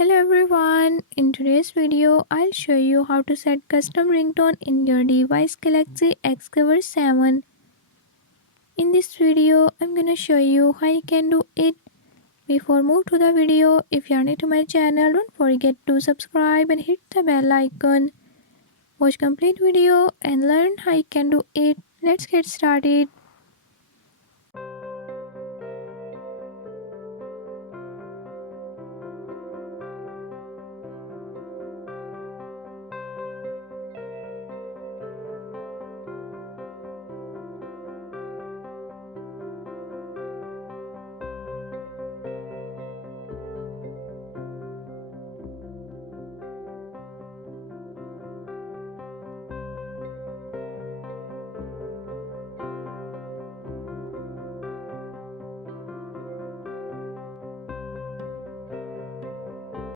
Hello everyone, in today's video I'll show you how to set custom ringtone in your device Galaxy Xcover 7. In this video I'm gonna show you how you can do it. Before move to the video, if you are new to my channel, don't forget to subscribe and hit the bell icon. Watch complete video and learn how you can do it. Let's get started.